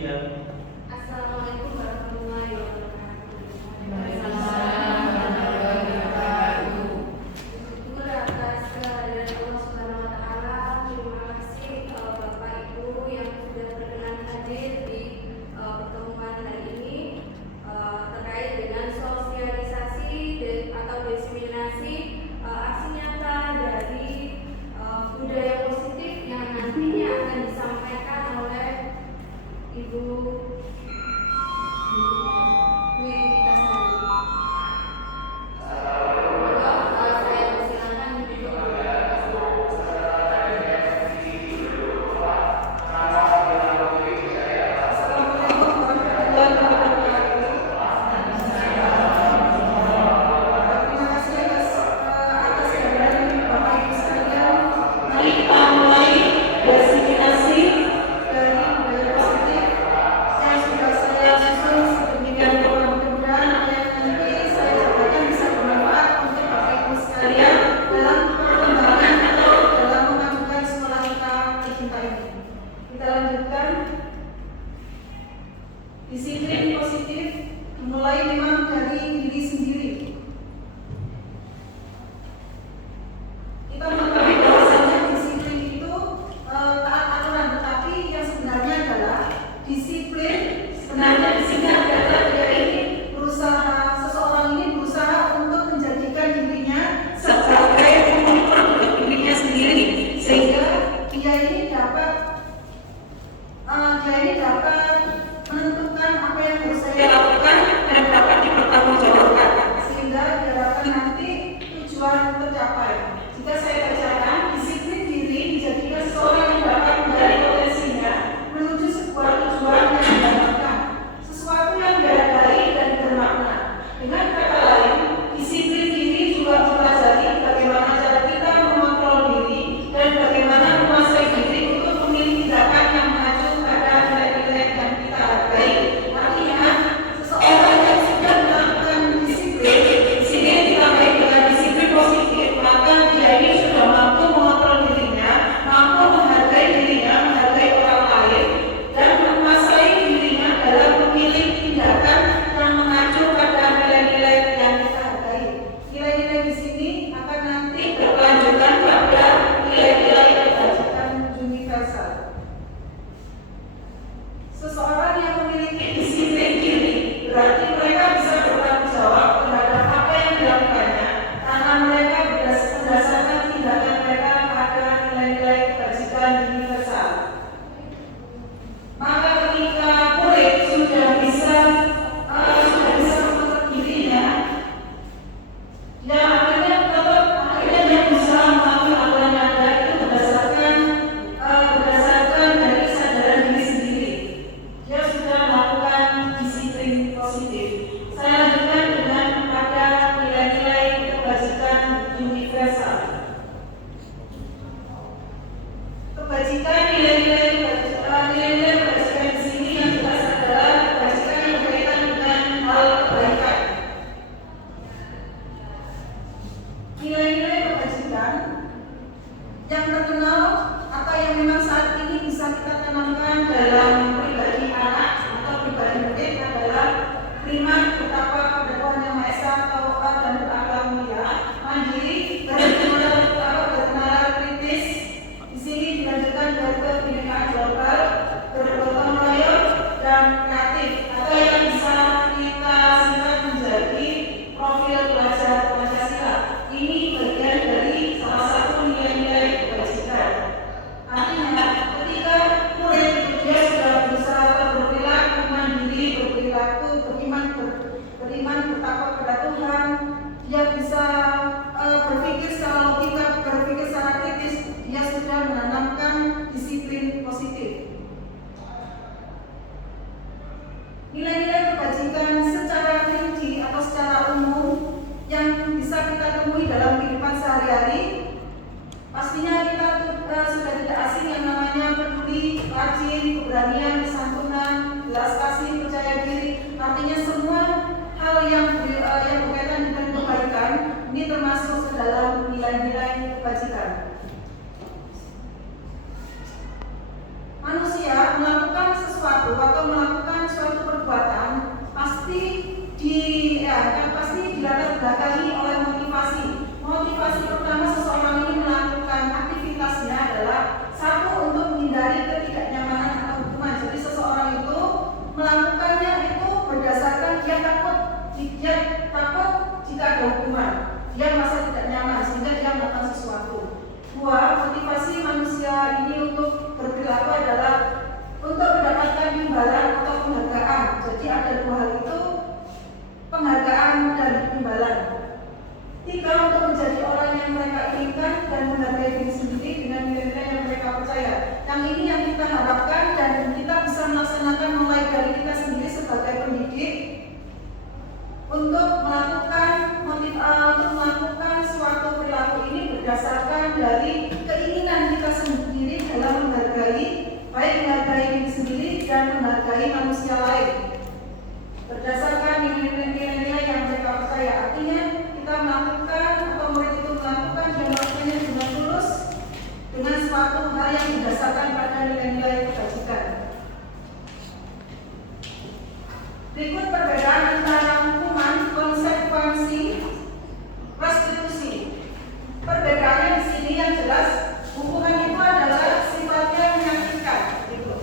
dan Assalamualaikum warahmatullahi wabarakatuh. Syukur atas kehadiran Allah Subhanahu wa taala. Terima kasih Bapak Ibu yang sudah berkenan hadir di pertemuan hari ini terkait dengan sosialisasi atau diseminasi aksi nyata dari budaya positif yang nantinya akan disampaikan oleh Ibu Dwi Witasari. Saya persilakan Ibu. Disiplin positif mulai memang dari diri sendiri. Kita mengetahui bahwasanya disiplin itu taat aturan, tetapi yang sebenarnya adalah disiplin sebenarnya di sini adalah dari berusaha, seseorang ini berusaha untuk menjadikan dirinya sebagai pengukur untuk dirinya sendiri, sehingga dia ini dapat menentukan apa yang harus saya lakukan dan dapat dipertanggungjawabkan, sehingga diharapkan nanti tujuan tercapai. Jika saya bacakan, disiplin diri dijadikan seseorang yang dapat menggali potensinya menuju sebuah tujuan yang diharapkan, sesuatu yang dihargai dan bermakna. Dengan kata lain, disiplin diri juga mempelajari bagaimana cara kita mengontrol diri dan bagaimana menguasai diri untuk memilih tindakan yang mengacu pada nilai-nilai yang kita hargai. Artinya, seseorang yang sudah melakukan disiplin, di sini ditambah dengan disiplin positif, maka dia ini sudah mampu mengontrol dirinya, mampu menghargai dirinya, menghargai orang lain, dan menguasai dirinya dalam memilih tindakan yang mengacu pada nilai-nilai yang kita hargai. Nilai-nilai di sini akan nanti berkelanjutan pada nilai-nilai kebajikan universal. Seseorang yang memiliki disiplin diri berarti mereka bisa bertanggung jawab terhadap apa yang dilakukannya karena mereka berdasarkan tindakan mereka pada nilai-nilai kebajikan universal. Maka ketika murid sudah bisa mengontrol dirinya, dia akhirnya dia bisa mengambil aturan yang ada itu berdasarkan dari kesadaran diri sendiri. Dia sudah melakukan disiplin positif. Saya lanjutkan dengan pada nilai-nilai kebajikan universal. Kebajikan nilai-nilai kebajikan di sini yang jelas adalah kebajikan yang berkaitan dengan hal kebaikan. Nilai-nilai kebajikan yang terkenal atau yang memang saat ini bisa kita tanamkan dalam pribadi anak atau pribadi murid adalah primat, bertakwa kepada Tuhan Yang Maha Esa, taat dan berakhlak mulia, mandiri, berkenalan kritis. Di sini dilanjutkan dari kebinekaan global, bergotong royong dan kreatif, atau yang bisa kita singkat menjadi profil pelajar Pancasila. Ini bagian dari salah satu nilai-nilai kebajikan. Artinya, ketika murid dia sudah berusaha berperilaku mandiri, berperilaku beriman, bertakwa kepada Tuhan, dia bisa berpikir secara logika, berpikir secara kritis, dia sudah menanamkan disiplin positif. Nilai-nilai kebajikan secara rinci atau secara umum yang bisa kita temui dalam kehidupan sehari-hari, pastinya kita sudah tidak asing yang namanya peduli, rajin, keberanian, kesantunan, belas kasih, percaya diri. Artinya semua hal yang berkaitan dengan kebaikan ini termasuk ke dalam nilai-nilai kebajikan. Manusia melakukan sesuatu atau Jadi ada dua hal itu, penghargaan dan imbalan. 3, untuk menjadi orang yang mereka inginkan dan menghargai diri sendiri dengan nilai-nilai yang mereka percaya. Yang ini yang kita harapkan dan kita bisa melaksanakan mulai dari kita sendiri sebagai pendidik untuk melakukan suatu perilaku ini berdasarkan dari keinginan kita sendiri dalam menghargai, baik menghargai diri sendiri dan menghargai manusia lain. Berdasarkan nilai-nilai yang mereka percaya. Artinya kita melakukan atau murid itu melakukan dan melakukannya dengan tulus dengan suatu hal yang didasarkan pada nilai-nilai kebajikan. Berikut perbedaan antara hukuman, konsekuensi, restitusi. Perbedaannya di sini yang jelas, hukuman itu adalah sifatnya menyakitkan, gitu.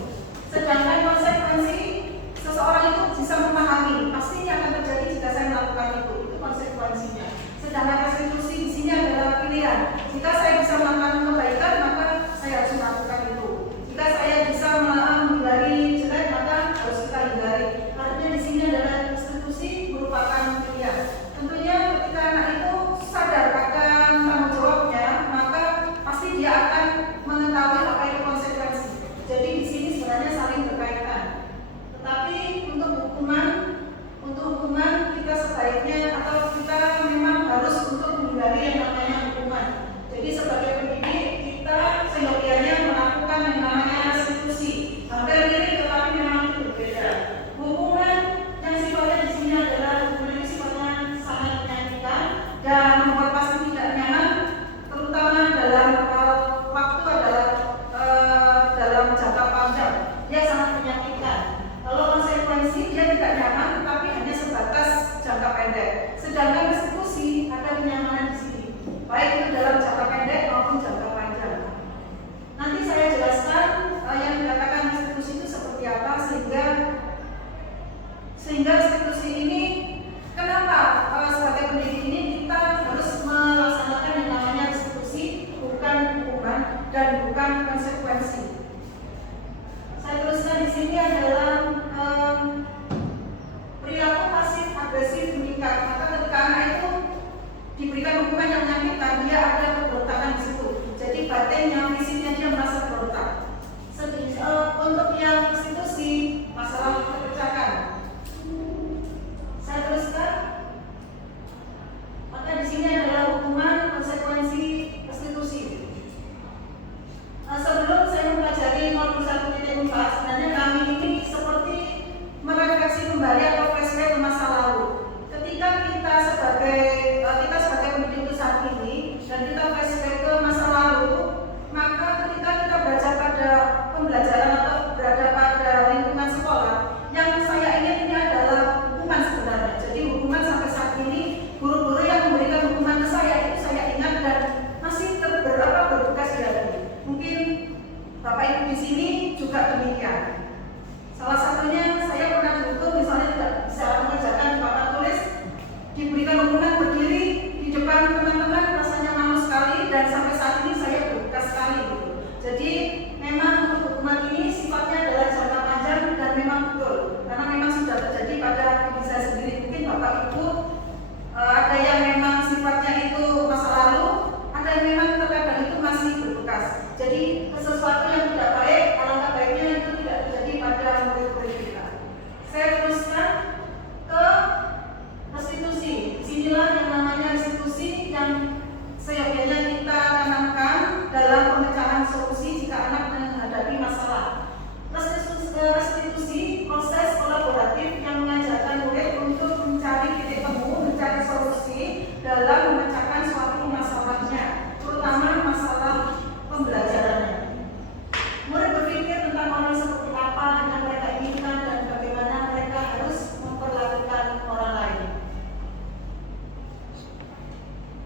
Sedangkan konsekuensi, seseorang itu bisa memahami pasti akan terjadi jika saya melakukan itu konsekuensinya. Sedangkan restitusi di sini adalah pilihan. Jika saya bisa melakukan kebaikan, maka saya harus melakukan itu. Jika saya bisa menghindari jelek, maka harus kita hindari. Artinya di sini adalah restitusi merupakan pilihan. Tentunya ketika anak itu sadar akan tanggung jawabnya, maka pasti dia akan mengetahui apa itu konsekuensi. Jadi di sini sebenarnya saling berkaitan. Tetapi untuk hukuman kita sebaiknya atau kita memang harus untuk menghindari yang namanya hukuman. Jadi sebagai pendidik kita seyogianya melakukan yang namanya restitusi. Hampir mirip tetapi memang itu berbeda. Hukuman yang sifatnya di sini adalah hukuman sifatnya sangat menyakitkan dan membuat pasti tidak nyaman, terutama dalam waktu adalah dalam jangka panjang. Dia sangat menyakitkan. Kalau konsekuensi dia tidak nyaman, tetapi hanya sebatas jangka pendek. Sedangkan restitusi ada kenyamanan di sini, baik itu dalam jangka pendek maupun jangka panjang. Nanti saya jelaskan yang dikatakan restitusi itu seperti apa sehingga restitusi ini kenapa sebagai pendidik ini kita harus melaksanakan yang namanya restitusi, bukan hukuman dan bukan konsekuensi. Saya teruskan di sini adalah perilaku pasif agresif meningkat. Maka ketika anak itu diberikan hukuman yang menyakitkan, dia ada keberontakan di situ. Jadi batinnya, fisiknya dia merasa berontak. Untuk yang restitusi, masalah kepercayaan. Saya teruskan. Maka di sini adalah hukuman, konsekuensi, restitusi. Sebelum saya mempelajari modul 1.4, sebenarnya kami ini seperti merefleksi kembali atau flashback ke masa lalu. Ketika kita sebagai pendidik itu saat ini dan kita flashback ke masa lalu, maka ketika kita belajar pada pembelajaran atau berada pada lingkungan sekolah, yang saya ingat ini adalah hukuman sebenarnya. Jadi hukuman sampai saat ini, guru-guru yang memberikan hukuman ke saya itu saya ingat dan masih berbekas di hati. Mungkin Bapak Ibu di sini juga demikian. Salah satunya saya pernah dihukum misalnya tidak bisa mengerjakan papan tulis, diberikan hukuman berdiri di depan teman-teman, rasanya malu sekali dan sampai saat ini saya berbekas sekali gitu. Jadi memang hukuman ini sifatnya adalah jangka panjang dan memang betul karena memang sudah terjadi pada diri saya sendiri. Mungkin Bapak Ibu ada yang memang sifatnya itu masa lalu, ada yang memang terkadang itu masih berbekas. Jadi sesuatu yang tidak baik, alangkah baiknya itu tidak terjadi pada murid-murid kita. Saya teruskan ke restitusi. Disinilah yang namanya restitusi yang seyogianya kita tanamkan dalam pemecahan solusi jika anak menghadapi masalah. Restitusi proses kolaboratif yang mengajarkan murid untuk mencari titik temu, mencari solusi dalam memecahkan suatu masalahnya, terutama masalah pembelajarannya. Murid berpikir tentang orang seperti apa yang mereka inginkan dan bagaimana mereka harus memperlakukan orang lain.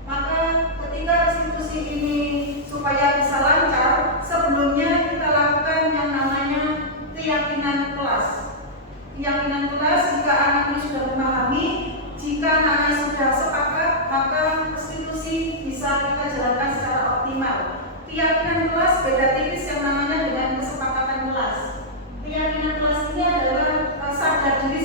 Maka ketika restitusi ini supaya bisa lancar, sebelumnya kita lakukan yang namanya keyakinan kelas. Keyakinan kelas jika anak ini sudah memahami, jika anaknya sudah sepakat, maka restitusi bisa kita jalankan secara optimal. Keyakinan kelas beda tipis yang namanya dengan kesepakatan kelas. Keyakinan kelas ini adalah sadar diri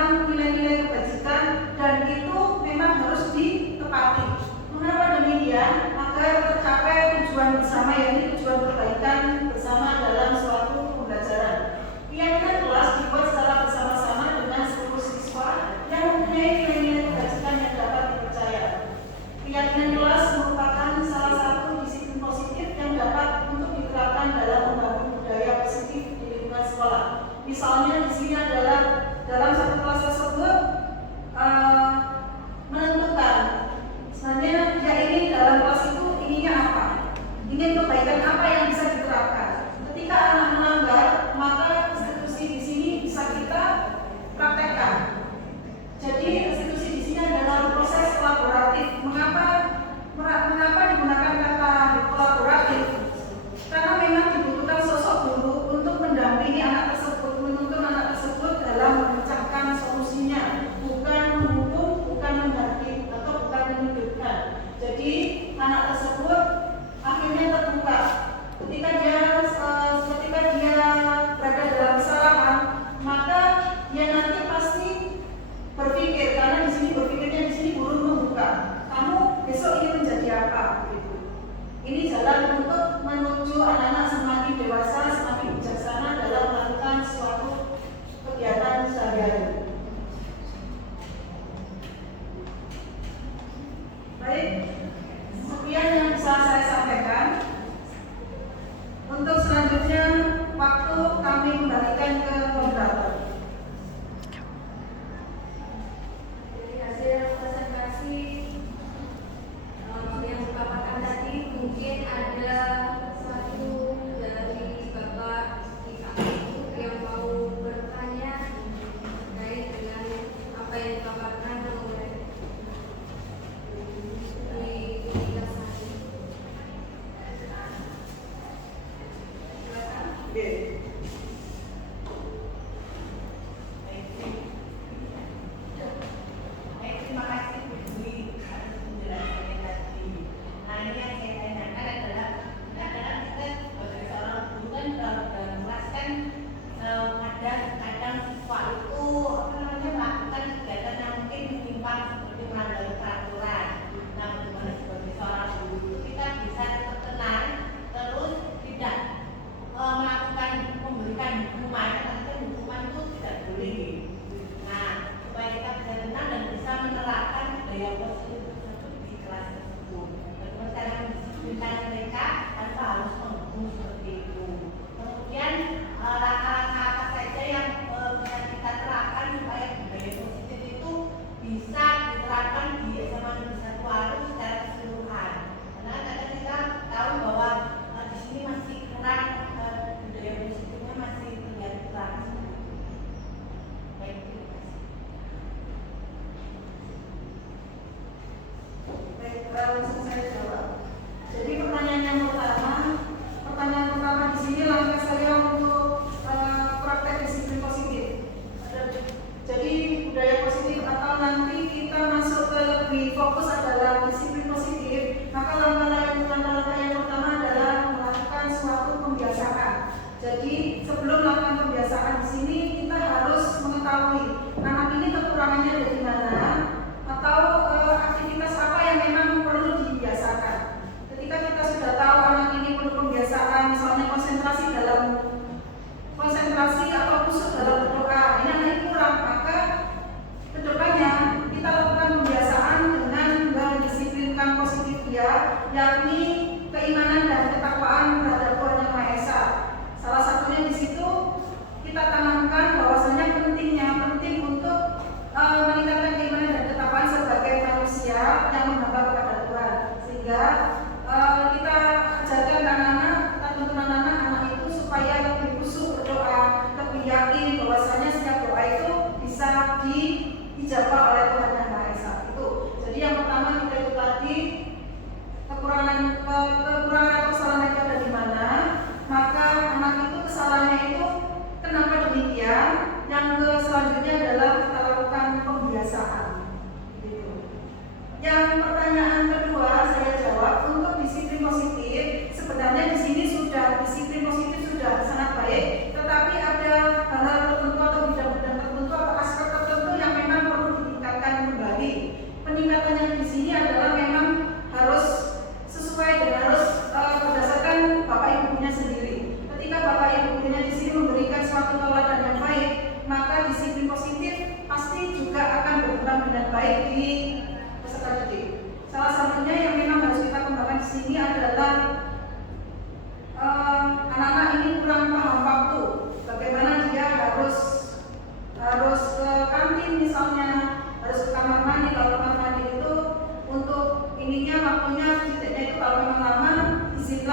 tentang nilai-nilai kebajikan dan itu memang harus ditepati. Mengapa demikian? Agar tercapai tujuan bersama, yaitu tujuan perbaikan bersama dalam suatu pembelajaran. Keyakinan kelas dibuat secara bersama-sama dengan seluruh siswa yang mempunyai nilai-nilai kebajikan yang dapat dipercaya. Keyakinan kelas merupakan salah satu disiplin positif yang dapat untuk diterapkan dalam membangun budaya positif di lingkungan sekolah. Misalnya di sini adalah dalam satu kelas tersebut menentukan sebenarnya dia ini dalam kelas itu inginnya apa, ingin kebaikan apa yang bisa diterapkan. Ketika anak melanggar, maka institusi di sini bisa kita praktekkan. Jadi institusi di sini adalah proses kolaboratif. Mengapa digunakan kata kolaboratif? Karena memang dibutuhkan sosok guru untuk mendampingi anak tersebut, menuntun anak tersebut dalam memecahkan solusinya, bukan menghukum, bukan menghakimi atau bukan menyudutkan. Jadi anak tersebut akhirnya terbuka ketika dia berada dalam kesalahan, maka dia nanti pasti berpikir, karena di sini berpikirnya di sini guru membuka, kamu besok ingin menjadi apa? Gitu. Ini jalan untuk menuju anak-anak semakin dewasa, semakin bijaksana dalam melakukan suatu kegiatan sehari-hari. Baik, sekian yang bisa saya sampaikan. Untuk selanjutnya, waktu kami kembalikan ke moderator. Dari hasil presentasi yang dipaparkan tadi, mungkin ada satu dari Bapak Ibu yang mau bertanya terkait dengan apa yang dipaparkan oleh Ibu Sari. Silakan. Oke. Terima kasih Bu Dwi atas penjelasannya tadi. Nah, ini yang saya tanyakan adalah kadang-kadang kita sebagai seorang guru kan dalam kelas kan ada kadang siswa itu melakukan kegiatan yang mungkin menyimpang seperti melanggar peraturan. Nah, bagaimana sebagai seorang guru kita bisa tetap tenang terus tidak melakukan memberikan hukuman, karena hukuman itu tidak boleh. Nah, supaya kita bisa tenang dan bisa menerapkan budaya positif tersebut di kelas tersebut. Bagaimana cara mendisiplinkan mereka tanpa harus menghukum seperti itu. Kemudian langkah-langkah apa saja yang bisa kita terapkan supaya budaya positif itu bisa diterapkan di SMA Negeri 1 Waru secara keseluruhan. Karena kadang kita tahu bahwa di sini masih kurang budaya positifnya masih terlihat kurang. Baik, terima kasih. Baik, langsung saya jawab. Jadi pertanyaan pertama di sini langkah saya untuk praktek disiplin positif. Jadi budaya positif atau nanti kita masuk ke lebih fokus adalah disiplin positif, maka langkah yang pertama adalah melakukan suatu pembiasaan. Jadi sebelum melakukan pembiasaan di sini kita harus mengetahui anak ini kekurangannya ada di mana atau aktivitas apa yang memang perlu dibiasakan. Ketika kita sudah tahu anak ini perlu pembiasaan, misalnya konsentrasi atau khusyuk dalam berdoa, ini kurang, maka kedepannya kita lakukan pembiasaan dengan mendisiplinkan positif dia, yakni keimanan dan ketakwaan terhadap Tuhan Yang Maha Esa. Salah satunya di situ kita tanamkan bahwasanya penting untuk meningkatkan keimanan dan ketakwaan sebagai manusia yang menghamba kepada Tuhan, sehingga kita ajarkan anak-anak, kita tuntun anak-anak itu supaya lebih khusyuk berdoa, lebih yakin bahwasanya setiap doa itu bisa diijabah oleh Tuhan Yang Maha Esa. Itu. Jadi yang pertama kita itu tadi kekurangan atau kesalahan itu ada di mana, maka anak itu kesalahannya itu kenapa demikian. Yang selanjutnya adalah kita lakukan pembiasaan. Gitu. Yang pertanyaan kedua saya jawab untuk disiplin positif. Sebenarnya di sini disiplin positif sudah sangat baik, tetapi ada hal-hal tertentu atau bidang-bidang tertentu atau aspek tertentu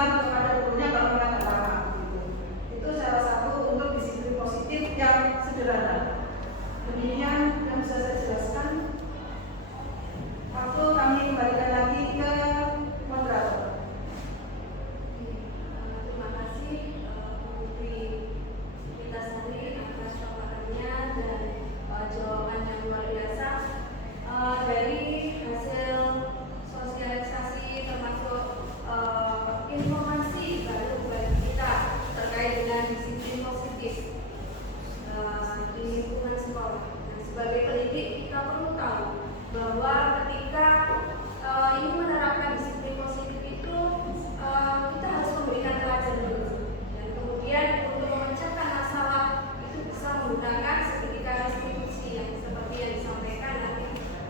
kepada gurunya kalau mereka nggak paham gitu. Itu salah satu untuk disiplin positif yang sederhana. Demikian yang bisa saya jelaskan. Waktu kami kembalikan lagi ke moderator. Terima kasih Bu Putri Vitasari atas paparannya dan jawaban yang luar biasa. Dari hasil sosialisasi termasuk informasi baru bagi kita terkait dengan disiplin positif di lingkungan sekolah. Dan sebagai pendidik kita perlu tahu bahwa ketika ini menerapkan disiplin positif itu kita harus memberikan pelajaran dulu, dan kemudian untuk memecahkan masalah itu bisa menggunakan seketika restitusi yang seperti yang disampaikan nanti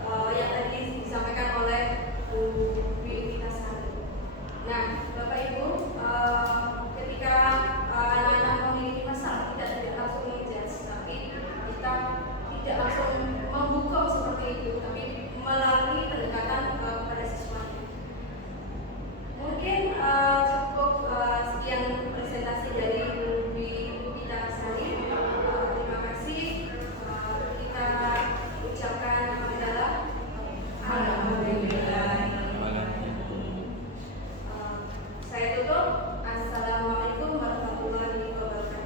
yang tadi disampaikan oleh Bu Vitasari. Nah, Bapak Ibu, ketika anak-anak memiliki masalah kita tidak langsung menjudge, tapi kita tidak langsung membuka seperti itu, tapi melalui pendekatan kepada siswanya. Mungkin cukup sekian presentasi dari Bu Vitasari. Terima kasih. Kita ucapkan alhamdulillah. Saya tutup. Assalamualaikum warahmatullahi wabarakatuh.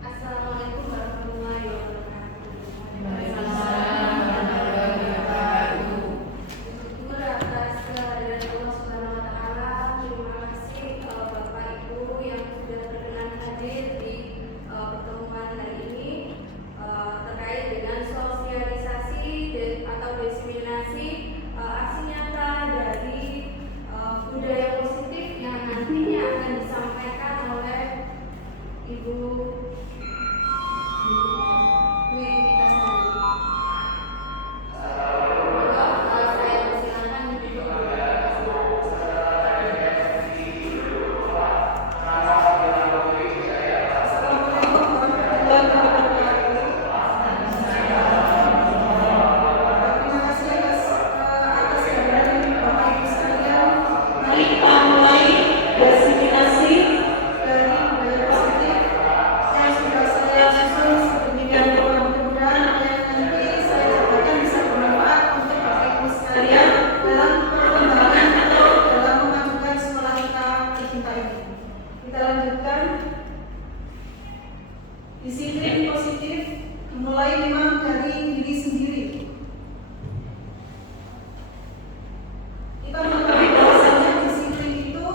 Assalamualaikum warahmatullahi wabarakatuh. Syukur atas kehadiran Allah Subhanahu wa taala. Terima kasih Bapak Ibu yang sudah berkenan hadir di pertemuan hari ini terkait dengan sosialisasi atau diseminasi aksi nyata dari budaya positif yang nantinya akan disampaikan oleh Ibu Dwi Vitasari. Saya persilakan Ibu Assalamualaikum warahmatullahi wabarakatuh. Terima kasih atas kehadiran Bapak Ibu sekalian. Mari kita mulai diseminasi dari budaya positif yang sudah saya susun sedemikian rupa. Mudah-mudahan apa yang nanti saya jabarkan bisa bermanfaat untuk Bapak Ibu sekalian dalam perkembangan atau dalam memajukan sekolah kita tercinta ini. Kita lanjutkan. Disiplin positif dimulai memang dari diri sendiri. Kita mengetahui bahwasanya disiplin itu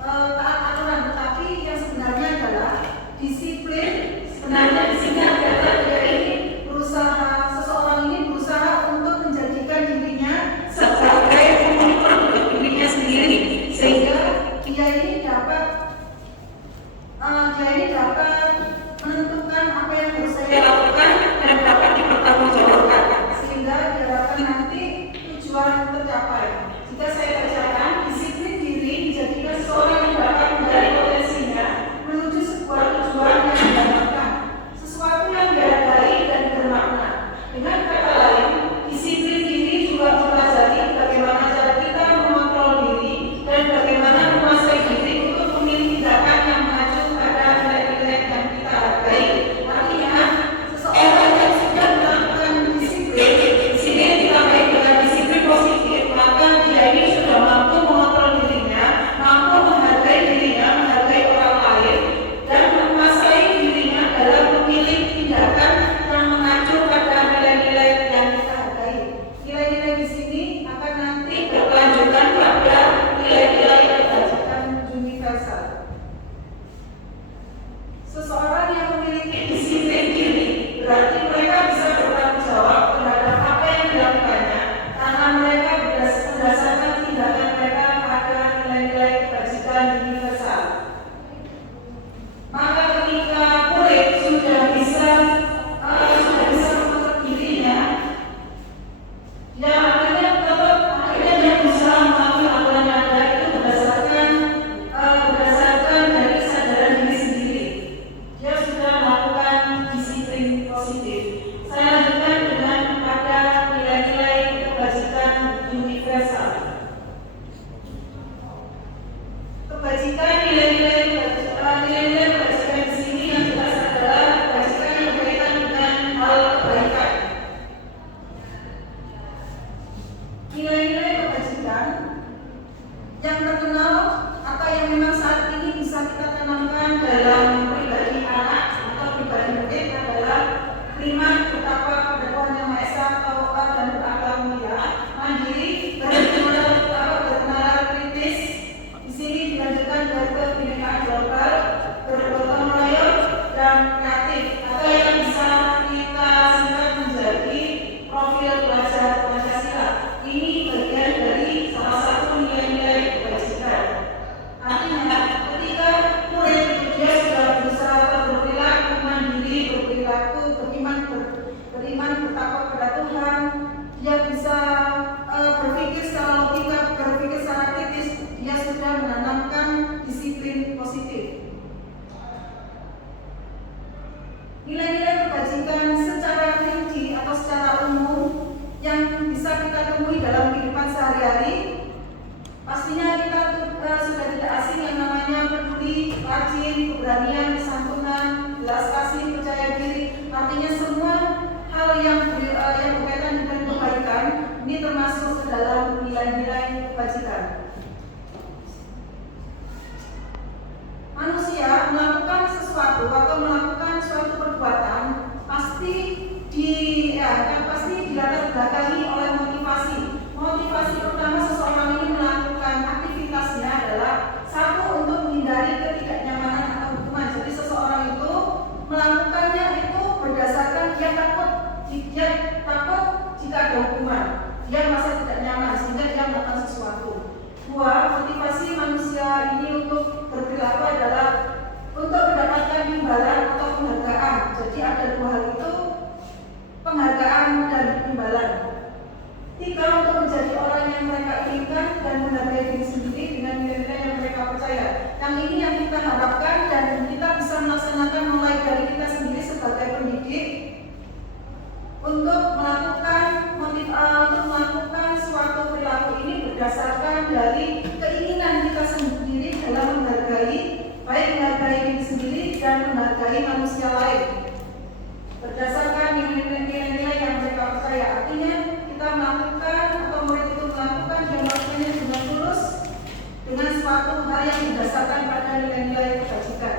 taat aturan, tetapi yang sebenarnya adalah disiplin sebenarnya di sini adalah dia ini berusaha, seseorang ini berusaha untuk menjadikan dirinya sebagai pengukur untuk dirinya sendiri, sehingga dia ini dapat menentukan apa yang harus saya lakukan dan dapat dipertanggungjawabkan. beriman bertakwa kepada Tuhan, dia bisa berpikir secara logika, berpikir secara kritis, dia sudah menanamkan disiplin positif. Nilai-nilai kebajikan secara rinci atau secara umum yang bisa kita temui dalam kehidupan sehari-hari, pastinya kita sudah tidak asing yang namanya peduli, rajin, keberanian, kesantunan, belas kasih, percaya diri. Artinya semua hal yang berkaitan dengan kebaikan ini termasuk ke dalam nilai-nilai kebajikan. Manusia melakukan sesuatu atau melakukan suatu perbuatan pasti dilatar belakangi oleh motivasi. Motivasi utama seseorang ini melakukan aktivitasnya adalah satu, untuk menghindari ketidaknyamanan atau hukuman. Jadi seseorang itu melakukannya itu berdasarkan dia takut jika ada hukuman, dia merasa tidak nyaman sehingga dia melakukan sesuatu. Dua, motivasi manusia ini untuk berperilaku adalah untuk mendapatkan imbalan atau penghargaan. Jadi ada dua hal itu, penghargaan dan imbalan. Tiga, untuk menjadi orang yang mereka inginkan dan menghargai diri sendiri dengan nilai-nilai yang mereka percaya. Yang ini yang kita harapkan dan kita bisa melaksanakan mulai dari kita sendiri sebagai pendidik untuk melakukan suatu perilaku ini berdasarkan dari keinginan kita sendiri dalam menghargai, baik menghargai diri sendiri dan menghargai manusia lain berdasarkan nilai-nilai yang mereka percaya. Artinya kita melakukan atau murid itu melakukan, dia melakukannya dengan tulus, dengan suatu hal yang didasarkan pada nilai-nilai kebajikan.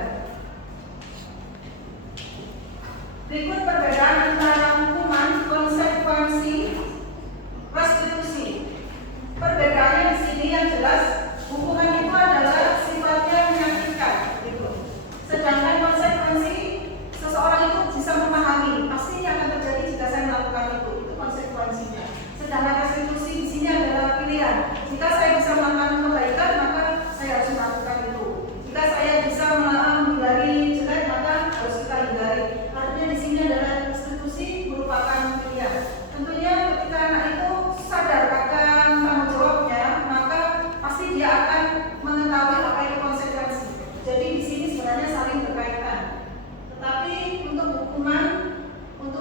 Berikut perbedaan antara hukuman, konsekuensi, restitusi. Perbedaannya di sini yang jelas, hukuman itu adalah sifatnya menyakitkan, gitu. Sedangkan konsekuensi, seseorang itu bisa memahami pasti akan terjadi jika saya melakukan itu konsekuensinya. Sedangkan restitusi di sini adalah pilihan. Jika saya bisa melakukan kebaikan, maka saya harus melakukan itu. Jika saya bisa menghindari jelek, maka harus kita hindari. Artinya di sini adalah restitusi merupakan pilihan. Tentunya ketika anak itu sadar akan tanggung jawabnya, maka pasti dia akan mengetahui apa itu konsekuensi. Jadi di sini sebenarnya saling berkaitan. Tetapi untuk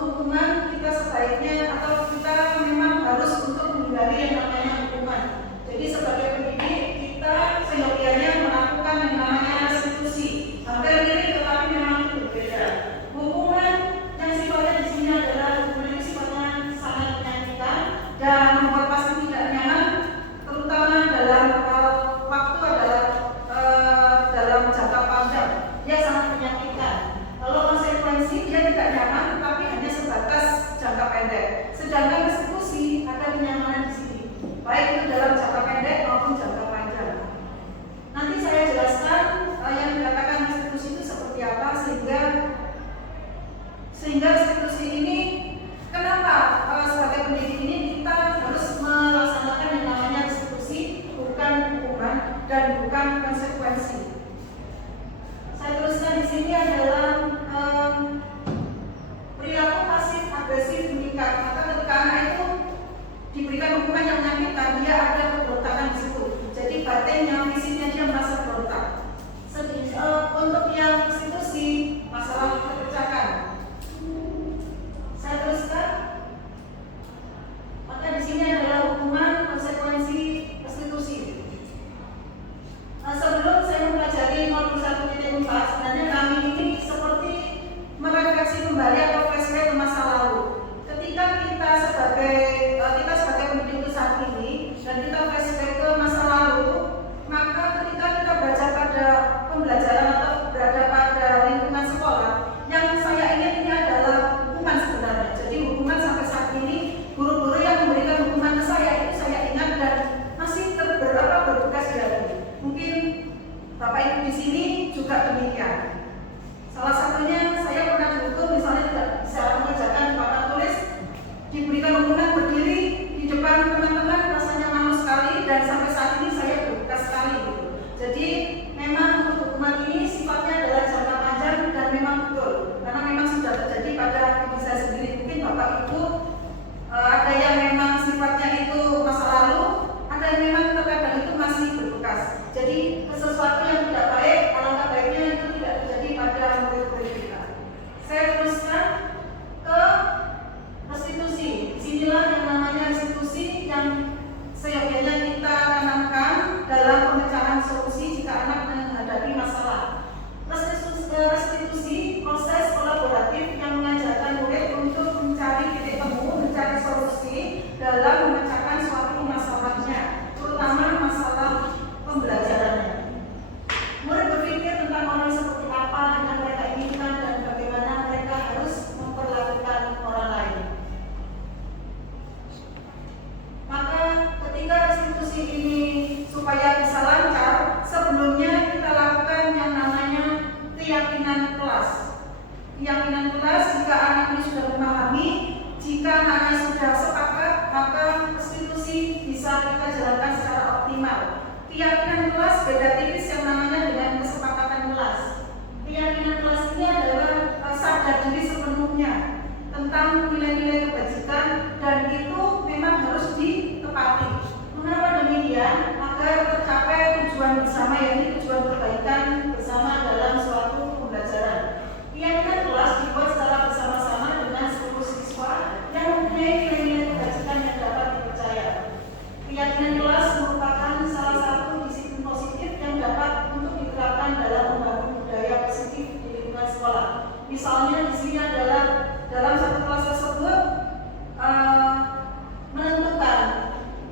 hukuman kita sebaiknya atau kita memang harus untuk menghindari yang namanya hukuman. Jadi sebagai pendidik kita seyogianya melakukan yang namanya restitusi. Hampir mirip tetapi memang itu berbeda. Hukuman yang sifatnya di sini adalah hukuman yang sifatnya sangat menyakitkan dan membuat pasien tidak nyaman, terutama dalam waktu adalah dalam jangka panjang. Dia sangat menyakitkan. Kalau konsekuensi dia tidak nyaman, tapi hanya sebatas jangka pendek. Sedangkan restitusi ada kenyamanan di sini, baik itu dalam jangka pendek maupun jangka panjang. Nanti saya jelaskan yang dikatakan restitusi itu seperti apa sehingga restitusi ini kenapa sebagai pendidik ini kita harus melaksanakan yang namanya restitusi, bukan hukuman dan bukan konsekuensi. Saya tuliskan di sini adalah perilaku pasif agresif meningkat. Maka ketika anak itu diberikan hukuman yang menyakitkan, dia ada keberontakan di situ. Jadi batinnya, fisiknya dia merasa berontak. Untuk yang restitusi, masalah kepercayaan. Saya teruskan. Maka di sini adalah hukuman, konsekuensi, restitusi. Sebelum saya mempelajari modul 1.4, sebenarnya kami ini seperti merefleksi kembali atau flashback ke masa lalu. Ketika kita sebagai pendidik itu saat ini dan kita flashback ke masa lalu, maka ketika kita belajar pada pembelajaran atau berada pada lingkungan sekolah, Jika anak-anak sudah sepakat, maka restitusi bisa kita jalankan secara optimal. Keyakinan kelas beda tipis yang namanya dengan kesepakatan kelas. Keyakinan kelas ini adalah sadar diri sepenuhnya tentang nilai-nilai kebajikan, dan itu memang harus ditepati. Mengapa demikian? Agar tercapai tujuan bersama, yaitu tujuan perbaikan bersama dalam suatu pembelajaran. Keyakinan kelas dibuat secara bersama-sama dengan seluruh siswa yang mempunyai nilai-nilai kebajikan yang dapat dipercaya. Keyakinan kelas merupakan salah satu disiplin positif yang dapat untuk diterapkan dalam membangun budaya positif di lingkungan sekolah. Misalnya di sini adalah dalam satu kelas tersebut menentukan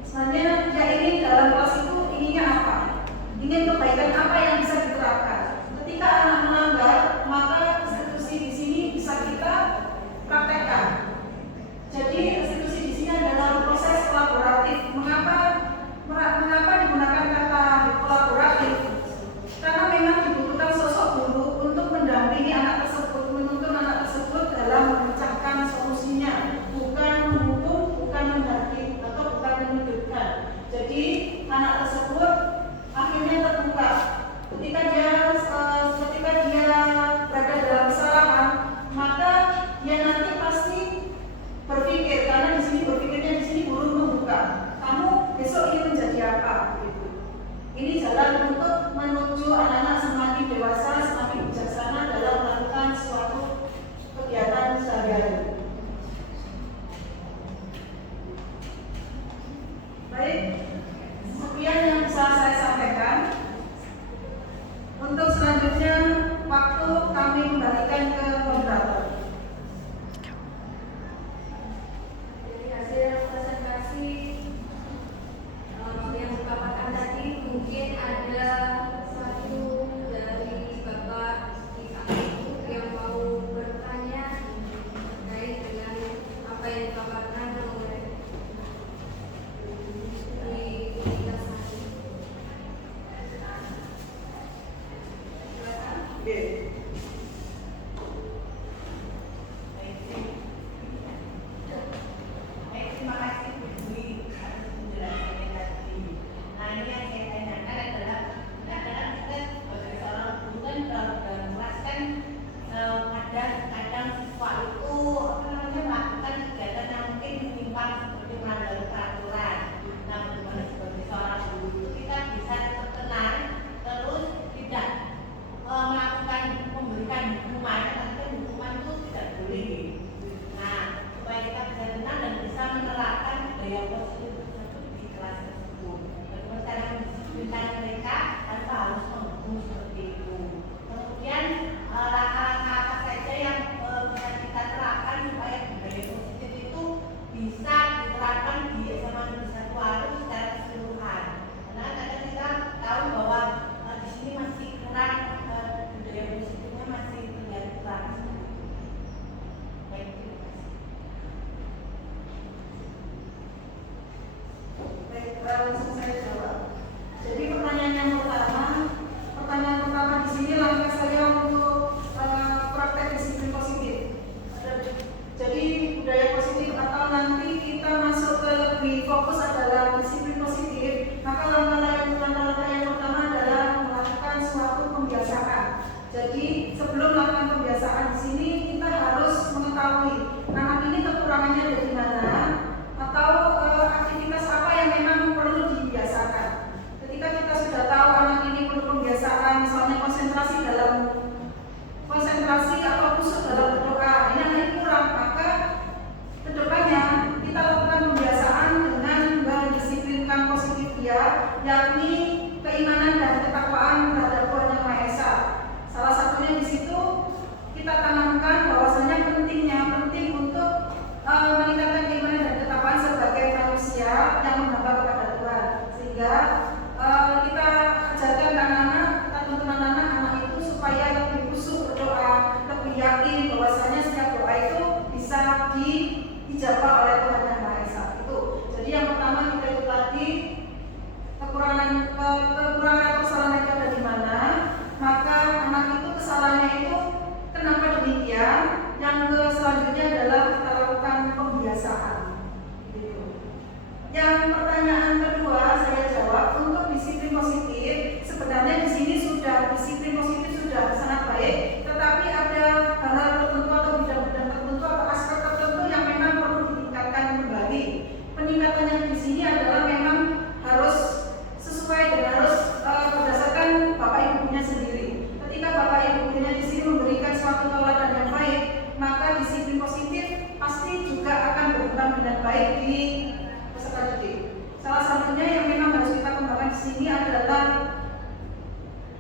sebenarnya dia ini dalam kelas itu inginnya apa, ingin kebaikan apa yang bisa diterapkan. Ketika anak melanggar, maka restitusi di sini bisa kita praktekkan. Jadi restitusi di sini adalah proses kolaboratif. Mengapa digunakan kata kolaboratif? Karena memang dibutuhkan sosok guru untuk mendampingi anak tersebut, menuntun anak tersebut dalam memecahkan solusinya, bukan menghukum, bukan menghakimi, atau bukan menyudutkan. Jadi anak tersebut akhirnya terbuka. Ketika dia berada dalam kesalahan, maka dia nanti pasti berpikir, karena di sini berpikirnya di sini guru membuka. Kamu besok ingin menjadi apa? Gitu. Ini jalan untuk menuju anak-anak semakin dewasa, semakin bijaksana dalam melakukan suatu kegiatan sehari-hari. Baik, sekian yang bisa saya sampaikan. Untuk selanjutnya, waktu kami kembalikan ke moderator. Dari hasil presentasi yang dipaparkan tadi, mungkin ada satu dari Bapak Ibu yang mau bertanya terkait dengan apa yang dipaparkan oleh kita tadi. Oke. Baik, terima kasih Bu Dwi atas penjelasannya tadi. Nah, ini yang saya tanyakan adalah kadang-kadang kita sebagai seorang guru kan kalau dalam kelas kan kadang siswa itu melakukan kegiatan yang mungkin menyimpang seperti melanggar peraturan. Nah, bagaimana sebagai seorang guru itu kita bisa tetap tenang, terus tidak melakukan memberikan hukuman, karena hukuman itu tidak boleh. Nah, supaya kita bisa tenang dan bisa menerapkan budaya positif tersebut di kelas tersebut. Bagaimana cara mendisiplinkan mereka tanpa harus menghukum seperti itu. Kemudian langkah-langkah apa saja yang bisa kita terapkan supaya budaya positif itu bisa diterapkan di SMA Negeri 1 Waru secara keseluruhan. Karena kadang kita tahu bahwa di sini masih kurang, budaya positifnya masih terlihat kurang. Baik, terima kasih. Baik, langsung saya jawab. Jadi pertanyaan pertama di sini langkah saya untuk praktek disiplin positif. Jadi budaya positif atau nanti kita masuk ke lebih fokus adalah disiplin positif, maka langkah-langkah yang pertama adalah melakukan suatu pembiasaan. Jadi sebelum melakukan pembiasaan di sini kita harus mengetahui anak ini kekurangannya ada di mana, atau aktivitas apa yang memang perlu dibiasakan. Ketika kita sudah tahu anak ini perlu pembiasaan, misalnya konsentrasi atau khusyuk dalam berdoa, ini anak ini kurang, maka kedepannya kita lakukan pembiasaan dengan mendisiplinkan positif dia, yakni keimanan dan ketakwaan terhadap Tuhan Yang Maha Esa. Salah satunya di situ kita tanamkan bahwasanya penting untuk meningkatkan keimanan dan ketakwaan sebagai manusia yang menghamba kepada Tuhan, sehingga kita ajarkan anak-anak, kita tuntun anak-anak itu supaya lebih khusyuk berdoa, lebih yakin bahwasanya setiap doa itu bisa diijabah oleh Tuhan Yang Maha Esa. Itu. Jadi yang pertama kita itu tadi kekurangan atau kesalahan itu ada di mana, maka anak itu kesalahannya itu kenapa demikian. Yang selanjutnya adalah kita lakukan pembiasaan. dengan baik di peserta didik. Salah satunya yang memang harus kita kembangkan di sini adalah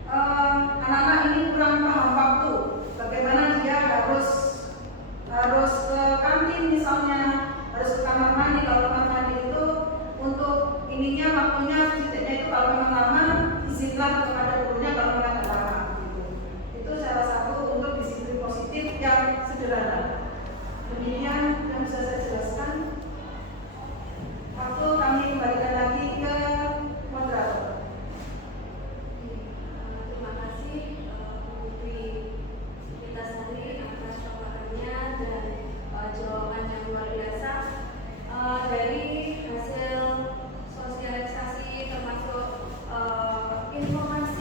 anak-anak ini kurang paham waktu. Bagaimana dia harus ke kantin misalnya, harus ke kamar mandi. Kalau kamar mandi itu untuk ininya waktunya titiknya itu kalau memang lama izinlah kepada gurunya, kalau memang tidak lama gitu. Itu salah satu untuk disiplin positif yang sederhana. Demikian yang bisa saya jelaskan. Waktu kami kembalikan lagi ke moderator. Terima kasih Bu Rita Sari atas paparannya dan jawaban yang luar biasa. Dari hasil sosialisasi termasuk informasi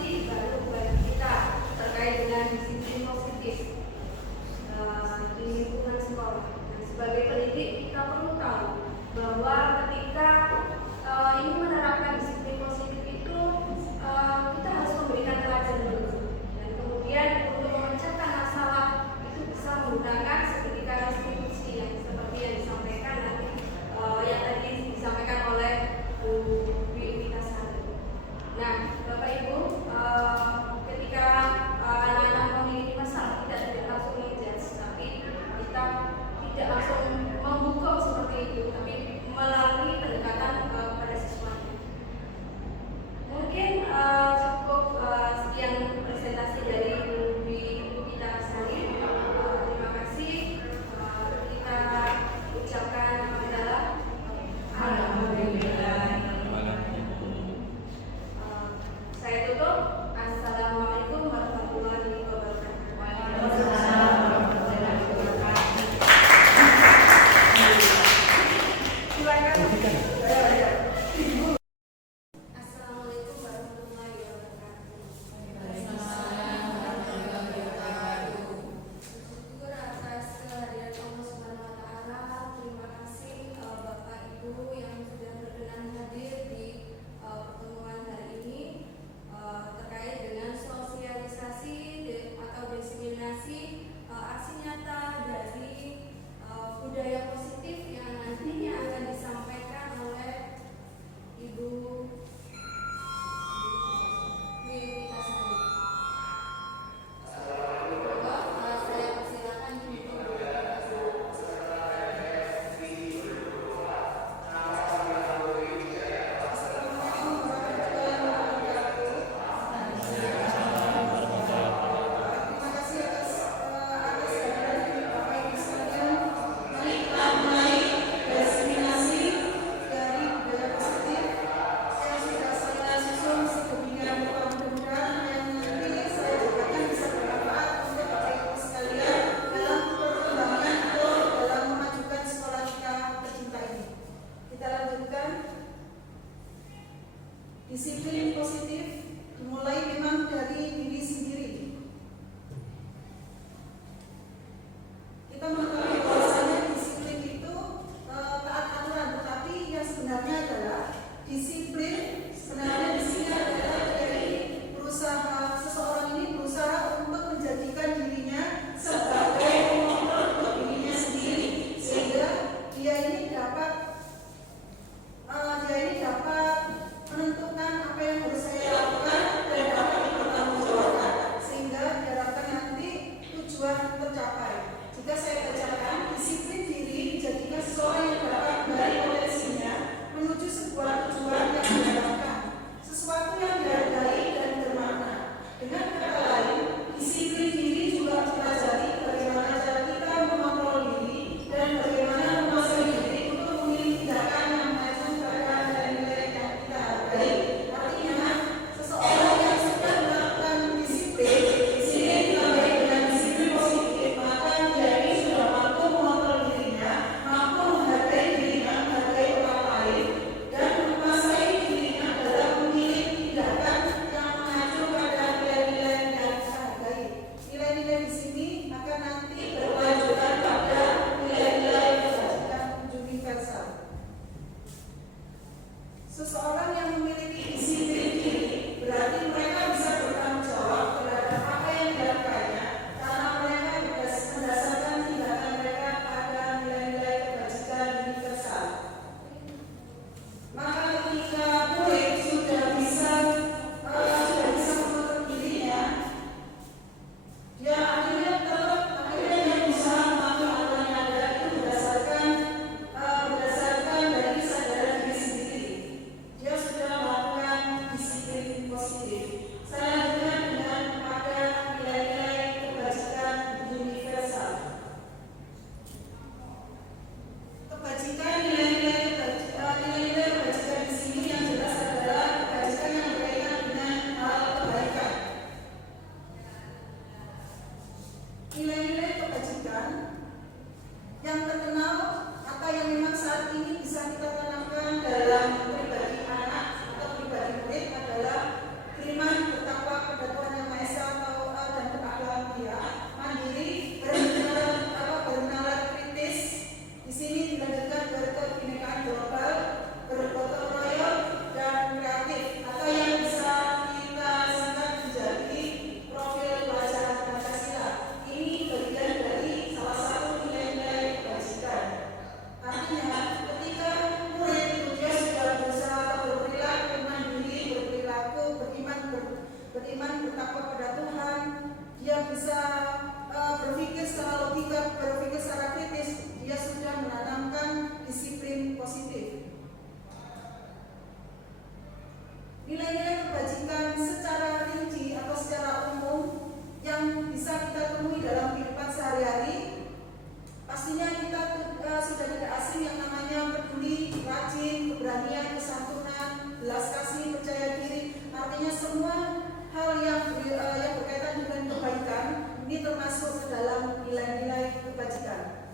termasuk ke dalam nilai-nilai kebajikan.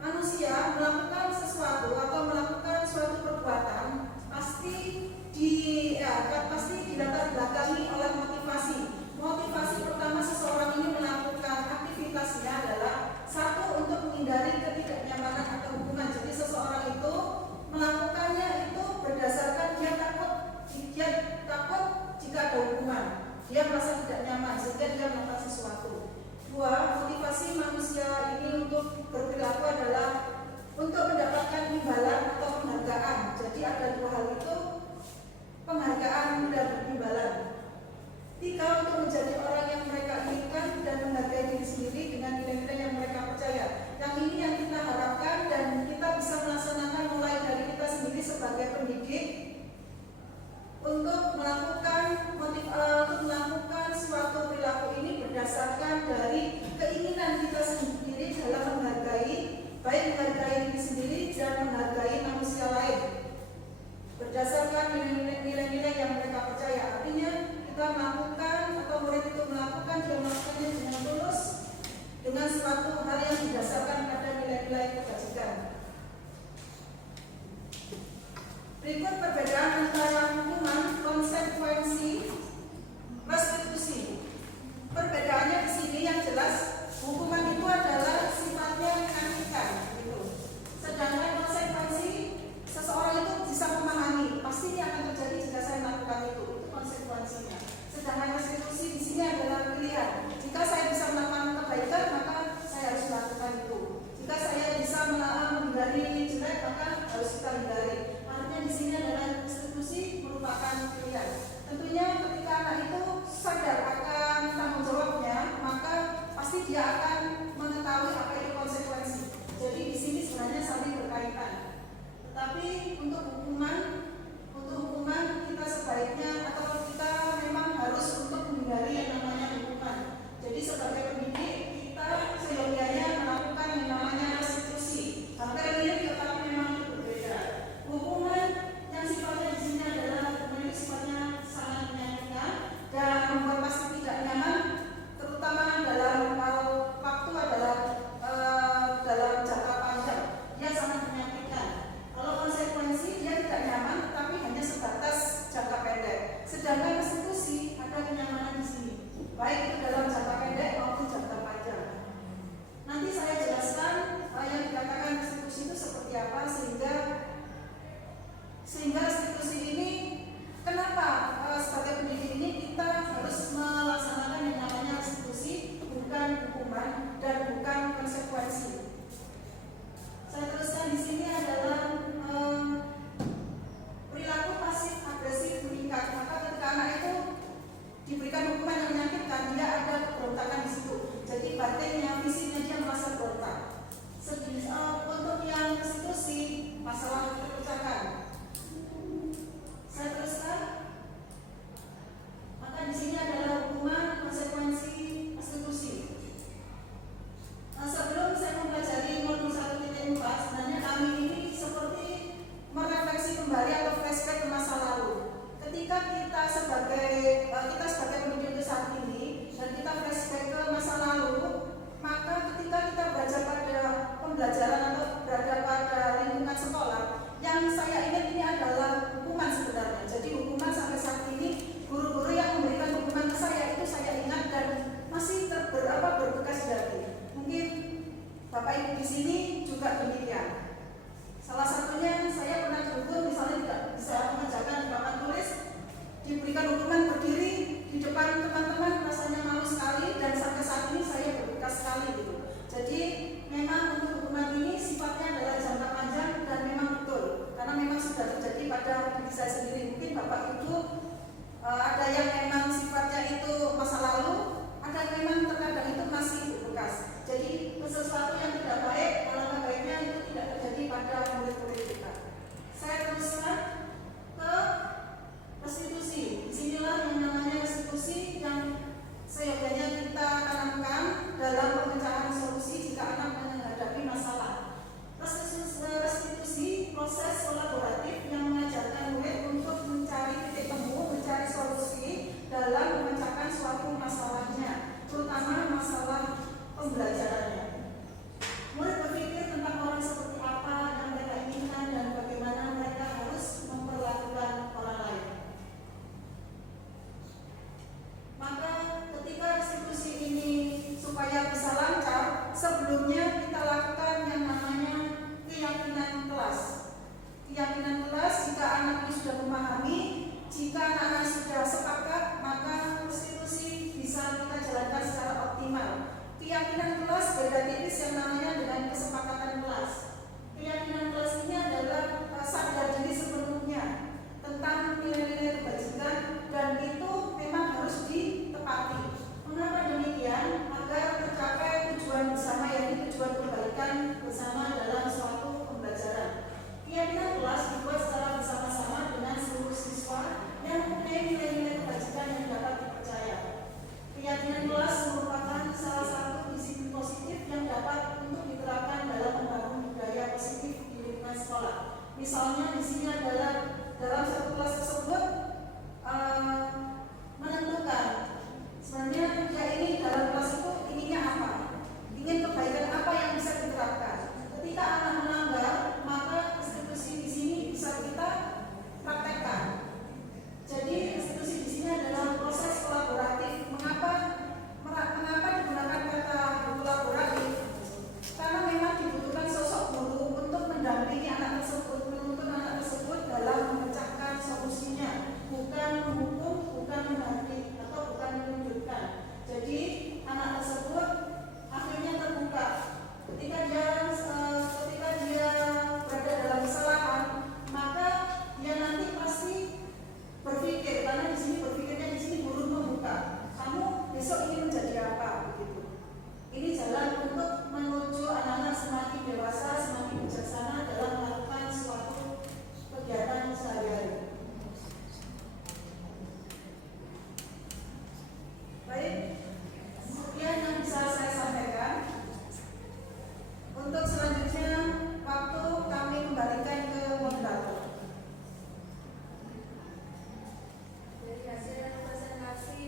Manusia melakukan sesuatu atau melakukan suatu perbuatan pasti dilatar belakangi oleh motivasi. Motivasi pertama seseorang ini melakukan aktivitasnya adalah satu, untuk menghindari ketidaknyamanan atau hukuman. Jadi seseorang itu melakukannya itu berdasarkan dia takut jika ada hukuman. Dia merasa tidak nyaman sehingga dia melakukan sesuatu. Dua, motivasi manusia ini untuk berperilaku adalah untuk mendapatkan imbalan atau penghargaan. Jadi ada dua hal itu, penghargaan dan imbalan. Tiga, untuk menjadi orang yang mereka inginkan dan menghargai diri sendiri dengan nilai-nilai yang mereka percaya. Yang ini yang kita harapkan dan kita bisa melaksanakan mulai dari kita sendiri sebagai pendidik untuk melakukan suatu perilaku ini berdasarkan dari keinginan kita sendiri dalam menghargai, baik menghargai diri sendiri dan menghargai manusia lain berdasarkan nilai-nilai yang mereka percaya. Artinya kita melakukan atau murid itu melakukan, dia melakukannya dengan tulus dengan suatu hal yang didasarkan pada nilai-nilai kebajikan. Berikut perbedaan antara hukuman, konsekuensi, restitusi. Perbedaannya di sini yang jelas, hukuman itu adalah sifatnya mengakibatkan, gitu. Sedangkan konsekuensi, seseorang itu bisa memahami, pasti ini akan terjadi jika saya melakukan itu konsekuensinya. Sedangkan restitusi di sini adalah pilihan. Jika saya bisa melakukan kebaikan, maka saya harus melakukan itu. Jika saya bisa menghindari jelek, maka harus kita hindari. Di sini adalah restitusi merupakan pilihan. Tentunya ketika anak itu sadar akan tanggung jawabnya, maka pasti dia akan mengetahui apa itu konsekuensi. Jadi di sini sebenarnya saling berkaitan. Tetapi untuk hukuman kita sebaiknya atau kita memang harus untuk menghindari yang namanya hukuman. Jadi sebagai pendidik kita seyogianya melakukan yang namanya restitusi. Hampir mirip tetapi memang itu berbeda. Hukuman yang sifatnya di sini adalah hukuman itu sifatnya sangat menyakitkan dan membuat pasti tidak nyaman, terutama dalam waktu adalah dalam jangka panjang. Dia sangat menyakitkan. Kalau konsekuensi dia tidak nyaman, tetapi hanya sebatas jangka pendek. Sedangkan restitusi ada kenyamanan di sini, baik itu dalam jangka pendek maupun jangka panjang. Nanti saya jelaskan yang dikatakan restitusi itu seperti apa sehingga restitusi ini kenapa sebagai pendidik ini kita harus melaksanakan yang namanya restitusi, bukan hukuman dan bukan konsekuensi. Saya teruskan di sini adalah perilaku pasif agresif meningkat. Maka ketika anak itu diberikan hukuman yang menyakitkan, dia ada keberontakan di situ. Jadi batinnya, fisiknya dia merasa berontak. Untuk yang restitusi, masalah terpecahkan. Saya teruskan. Maka di sini adalah hukuman, konsekuensi, restitusi. Sebelum saya mempelajari modul 1.4, sebenarnya kami ini seperti merefleksi kembali atau flashback ke masa lalu. Ketika kita sebagai pendidik saat ini dan kita flashback ke masa lalu, maka ketika kita belajar pada pembelajaran atau berada pada lingkungan sekolah, yang saya ingat ini adalah hukuman sebenarnya. Jadi hukuman sampai saat ini, guru-guru yang memberikan hukuman ke saya itu saya ingat dan masih berbekas di hati. Mungkin Bapak Ibu di sini juga demikian. Salah satunya saya pernah dihukum, misalnya tidak bisa mengerjakan di papan tulis, diberikan hukuman berdiri di depan teman-teman, rasanya malu sekali dan sampai saat ini saya berbekas sekali gitu. Jadi memang untuk hukuman ini sifatnya adalah jangka panjang dan memang betul karena memang sudah terjadi pada diri saya sendiri. Mungkin Bapak Ibu ada yang memang sifatnya itu masa lalu, ada yang memang terkadang itu masih berbekas. Jadi sesuatu yang tidak baik, alangkah baiknya itu tidak terjadi pada murid-murid kita. Saya teruskan ke restitusi. Disinilah yang namanya restitusi yang seyogianya kita tanamkan dalam pemecahan solusi jika anak anak-anak sudah memahami, jika anak-anak sudah sepakat, maka konstitusi bisa kita jalankan secara optimal. Keyakinan kelas beda tipis yang namanya dengan kesepakatan kelas. Keyakinan kelas ini adalah sadar diri sepenuhnya tentang nilai-nilai kebajikan, dan itu memang harus ditepati. Mengapa demikian? Agar tercapai tujuan bersama, yaitu tujuan kebaikan bersama dalam suatu pembelajaran. Keyakinan kelas dibuat secara bersama-sama dengan seluruh siswa yang mempunyai nilai-nilai kebajikan yang dapat dipercaya. Keyakinan kelas merupakan salah satu disiplin positif yang dapat untuk diterapkan dalam membangun budaya positif di lingkungan sekolah. Misalnya di sini adalah dalam satu kelas tersebut menentukan sebenarnya ya ini dalam kelas itu inginnya apa, ingin kebaikan apa yang bisa diterapkan. Ketika anak melanggar, maka institusi di sini bisa kita praktekkan. Jadi institusi di sini adalah proses kolaboratif. Mengapa digunakan kata kolaboratif? Karena memang dibutuhkan sosok guru untuk mendampingi anak tersebut, menuntun anak tersebut dalam memecahkan solusinya, bukan menghukum, bukan menghakimi, atau bukan menunjukkan. Jadi anak tersebut akhirnya terbuka. Ketika dia berada dalam kesalahan, maka dia nanti pasti berpikir, karena di sini berpikirnya di sini guru membuka. Kamu besok ingin menjadi apa? Begitu. Ini jalan untuk menuju anak-anak semakin dewasa, semakin bijaksana dalam melakukan suatu kegiatan sehari-hari. Baik, kemudian yang bisa saya sampaikan. Untuk selanjutnya, waktu kami kembalikan ke moderator. Dari hasil presentasi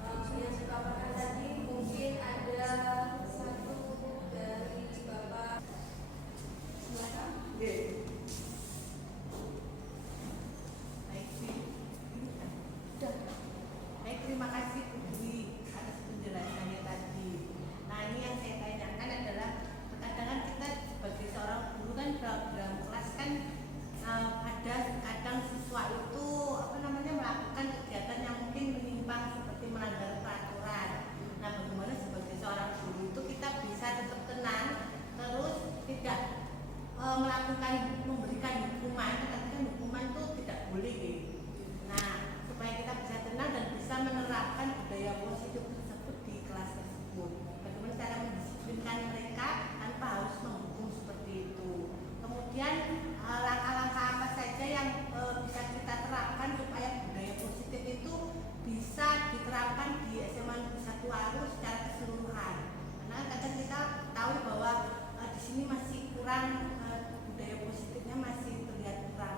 yang dipaparkan tadi, mungkin ada satu dari Bapak. Silakan. Baik, terima kasih Bu Dwi atas penjelasannya tadi. Nah, ini yang saya tanyakan adalah kadang-kadang kita sebagai seorang guru kan dalam kelas kan ada kadang siswa itu melakukan kegiatan yang mungkin menyimpang seperti melanggar peraturan. Nah, bagaimana sebagai seorang guru itu kita bisa tetap tenang, terus tidak memberikan hukuman, karena hukuman itu tidak boleh gitu. Nah, supaya kita bisa tenang dan bisa menerapkan budaya positif tersebut di kelas tersebut. Bagaimana cara mendisiplinkan mereka tanpa harus menghukum seperti itu. Kemudian langkah-langkah apa saja yang bisa kita terapkan supaya budaya positif itu bisa diterapkan di SMA Negeri 1 Waru secara keseluruhan. Karena kadang kita tahu bahwa di sini masih kurang, budaya positifnya masih terlihat kurang.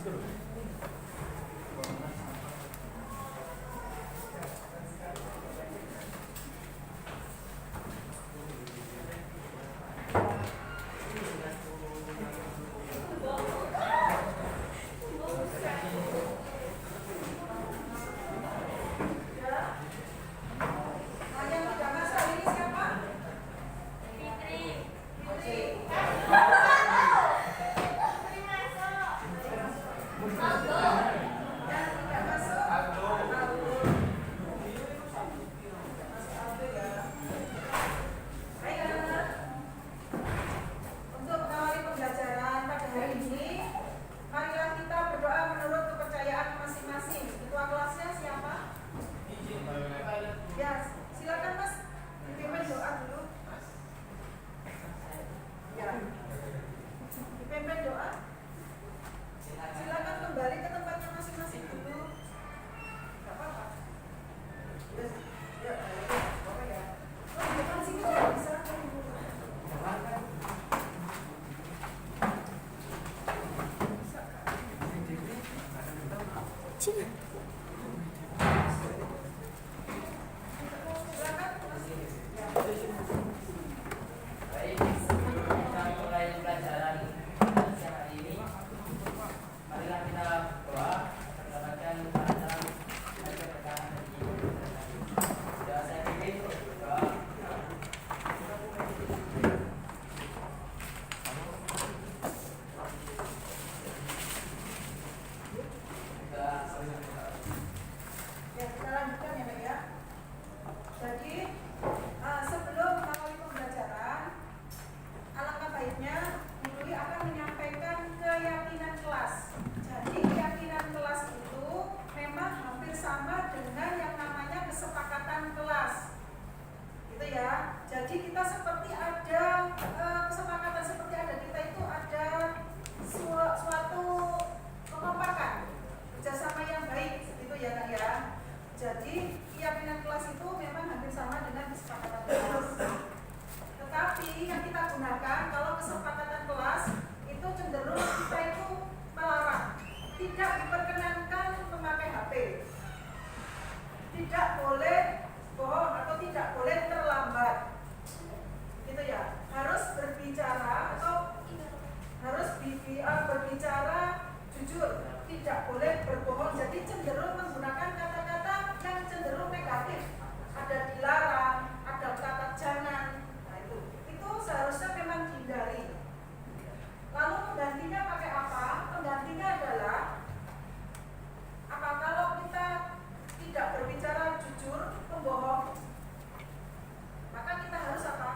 Nah, yang tidak masuk ini siapa? Fitri. Yang tidak masuk? Aldo. Mas Aldo ya. Baik, anak-anak. Untuk mengawali pembelajaran pada hari ini, marilah kita berdoa menurut kepercayaan masing-masing. Ketua kelasnya siapa? Ya, silakan Mas. Dipimpin doa dulu. Ya. Dipimpin doa. Silakan kembali ke tempatnya masing-masing dulu. Enggak apa-apa. Yes. Ya, apa ya? Oh, di depan sini juga bisa. Silakan Mas. Ya. Baik, sebelum kita mulai pelajaran siang hari ini, marilah kita berdoa mendapatkan pelajaran dan keberkahan dari Tuhan. Ya, saya pimpin untuk berdoa. Ya, kita lanjutkan ya, Pak ya. Jadi, sebelum mengawali pembelajaran, alangkah baiknya guru akan menyampaikan keyakinan kelas. Jadi, keyakinan kelas itu memang hampir sama dengan yang namanya kesepakatan kelas. Gitu ya. Jadi, kita seperti ada kesepakatan, seperti ada kita itu ada suatu kekompakan, kerjasama yang baik, gitu ya, Kak ya. Jadi keyakinan kelas itu memang hampir sama dengan kesepakatan kelas. Tetapi yang kita gunakan kalau kesepakatan kelas itu cenderung kita itu melarang, tidak diperkenankan memakai HP, tidak boleh bohong atau tidak boleh terlambat, gitu ya. Harus berbicara atau harus berbicara jujur, tidak boleh berbohong. Jadi cenderung menggunakan kata-kata yang cenderung negatif, ada dilarang, ada kata jangan. Nah, itu seharusnya memang dihindari. Lalu penggantinya pakai apa? Penggantinya adalah apa? Kalau kita tidak berbicara jujur, pembohong, maka kita harus apa?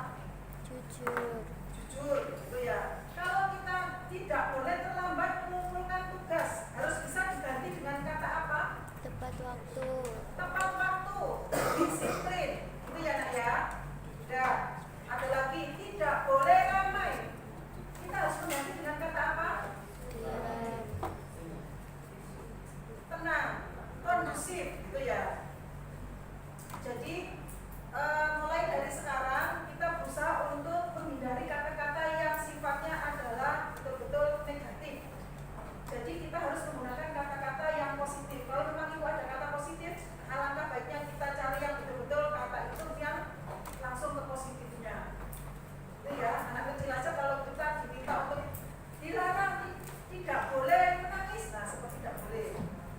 Jujur, gitu ya. Kalau kita tidak boleh terlambat mengumpulkan tugas, harus bisa diganti dengan kata apa? Tepat waktu. Tepat waktu, disiplin, itu ya Nak ya. Ya, ada lagi, tidak boleh ramai. Kita harus mengganti dengan kata apa? Diam. Tenang, kondusif, gitu ya. Jadi mulai dari sekarang kita berusaha untuk menghindari kata-kata yang sifatnya adalah betul-betul negatif. Jadi kita harus menggunakan kata-kata yang positif. Kalau memang itu ada kata positif, alangkah baiknya kita cari yang betul-betul kata itu yang langsung ke positifnya. Itu ya, anak kecil aja kalau kita diminta untuk dilarang tidak boleh menangis, nah seperti tidak boleh.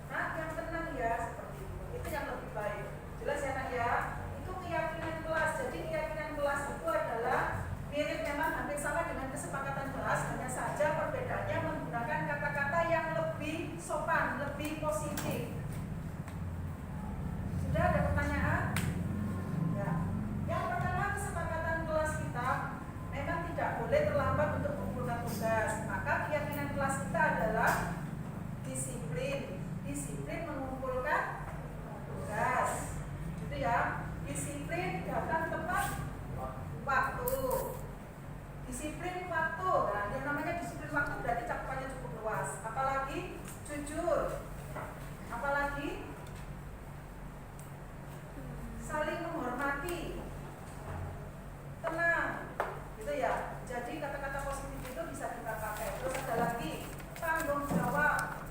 Nah, yang tenang ya seperti itu yang lebih baik. Jelas ya Nak ya? Itu keyakinan kelas. Jadi keyakinan kelas itu adalah mirip, memang hampir sama dengan kesepakatan kelas, hanya saja perbedaannya menggunakan kata-kata yang lebih sopan, lebih positif. Sudah ada pertanyaan? Ya. Yang pertama, kesepakatan kelas kita memang tidak boleh terlambat untuk mengumpulkan tugas. Maka keyakinan kelas kita adalah disiplin. Disiplin mengumpulkan tugas. Gitu ya. Disiplin datang tepat waktu. Disiplin waktu. Nah, yang namanya disiplin waktu berarti cakupannya cukup luas. Apalagi jujur. Apalagi saling menghormati. Tenang. Gitu ya. Jadi kata-kata positif itu bisa kita pakai. Terus ada lagi tanggung jawab.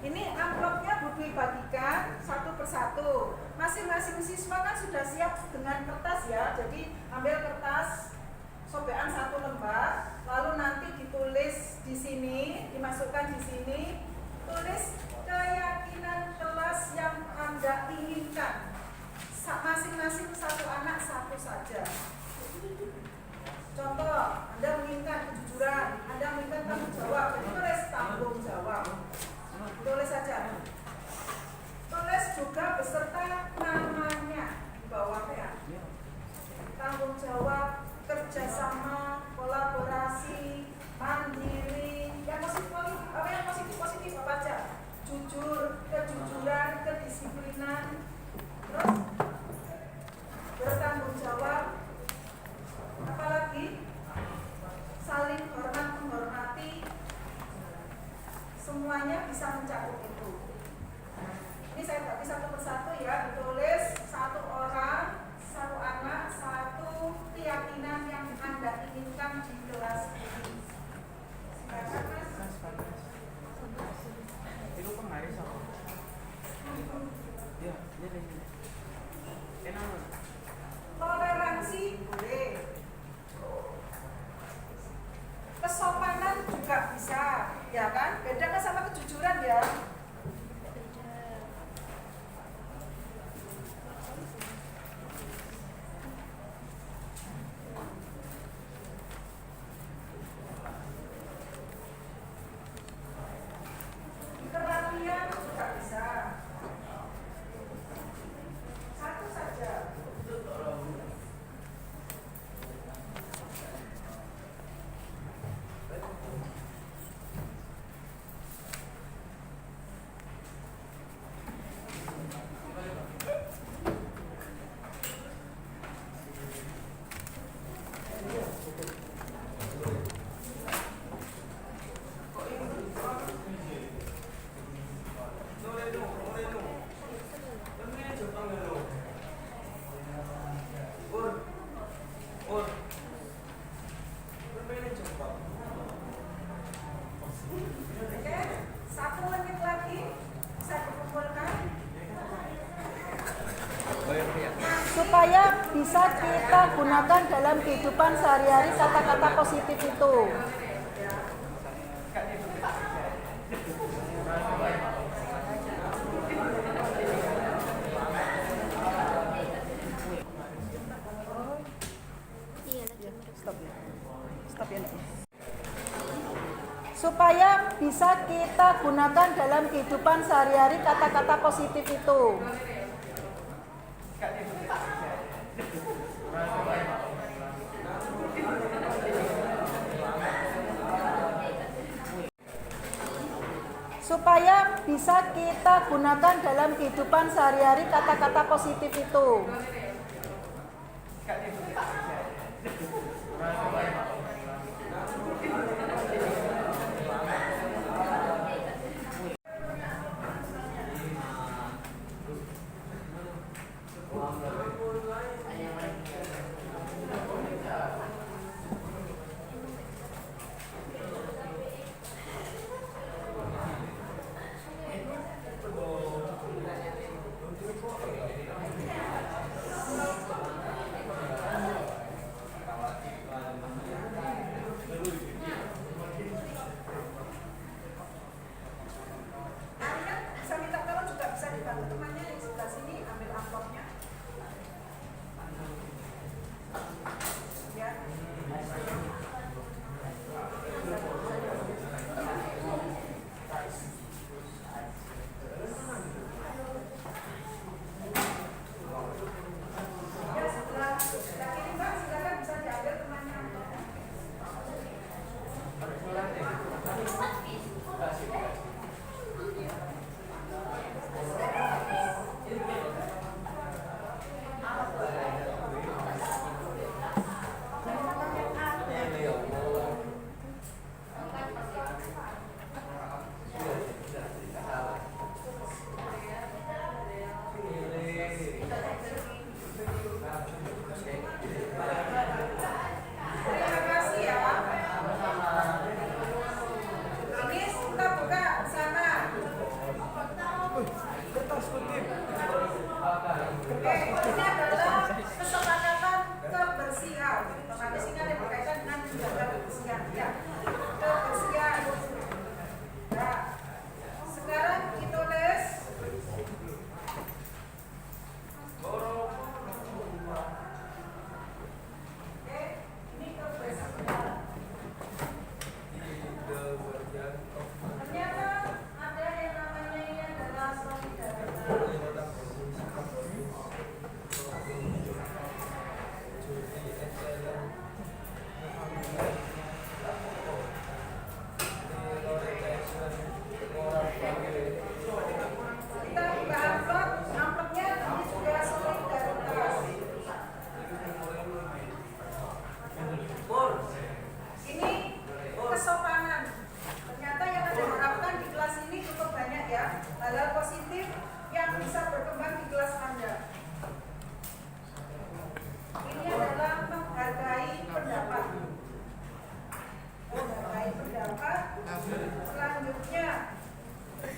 Ini amplopnya Bu Dwi bagikan satu persatu. Masing-masing siswa kan sudah siap dengan kertas ya. Jadi ambil kertas sobekan 1 lembar, lalu nanti ditulis di sini, dimasukkan di sini, tulis keyakinan kelas yang Anda inginkan. Masing-masing satu anak satu saja. Contoh, Anda menginginkan kejujuran, Anda menginginkan tanggung jawab, jadi tulis tanggung jawab. Tulis saja. Tulis juga beserta namanya di bawahnya. Tanggung jawab, kerjasama, kolaborasi, mandiri, yang positif apa aja? Jujur, kejujuran, kedisiplinan, terus bertanggung jawab, apalagi saling hormat menghormati, semuanya bisa mencakup itu. Ini saya bagi satu persatu ya, ditulis satu orang, satu anak, satu keyakinan yang Anda inginkan di kelas ini. Silakan Mas. Itu kemarin sama. Ya, ini. Enak. Toleransi boleh. Kesopanan juga bisa, ya kan? Beda kan sama kejujuran ya. Kerapian juga bisa. Satu saja. Oke, 1 menit lagi bisa dikumpulkan. Supaya bisa kita gunakan dalam kehidupan sehari-hari kata-kata positif itu. Iya, lagi Stop ya. Stop ya. Supaya bisa kita gunakan dalam kehidupan sehari-hari kata-kata positif itu. Supaya bisa kita gunakan dalam kehidupan sehari-hari kata-kata positif itu.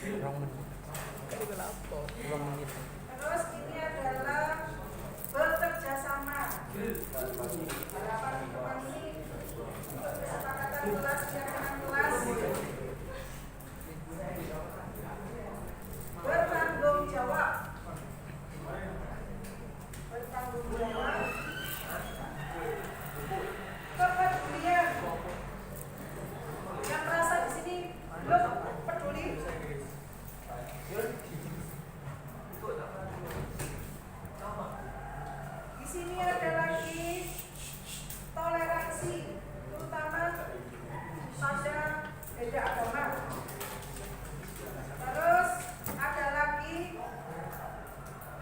Terus ini adalah bekerja sama. Harapan teman ini kesepakatan kelas, keyakinan kelas, bertanggung jawab, kepedulian. Yang merasa di sini belum peduli, di sini ada lagi toleransi, terutama pada beda agama. Terus ada lagi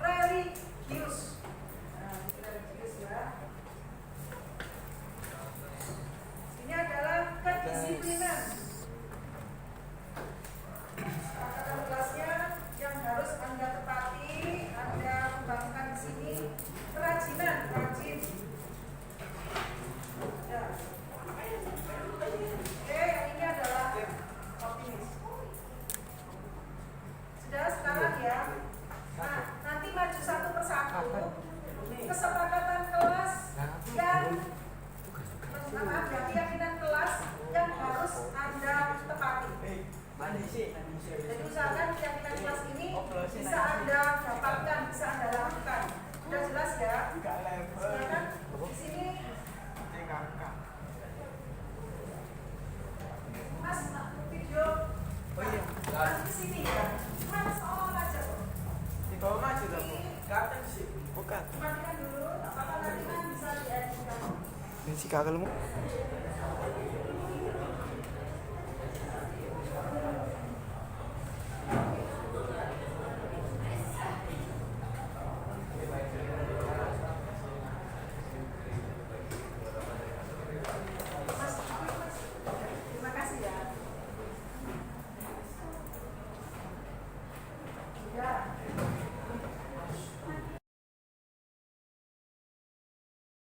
religius. Nah, religius ya. Ini adalah kedisiplinan. Kesepakatan kelasnya yang harus Anda tepati, Anda kembangkan di sini. Kerajinan, rajin. Ya. Oke, ini adalah optimis. Sudah sekarang ya. Nah, nanti maju satu persatu. Kesepakatan kelas yang keyakinan kelas yang harus Anda tepati. Jadi usahakan keyakinan kelas ini bisa Anda dapatkan, bisa Anda lakukan. Sudah jelas ya? Silakan di sini. Mas, video. Mas di sini ya. Mas soal aja kok. Bukan. Matikan dulu, apakah nanti kan bisa dieditkan? Ini si kakak lu.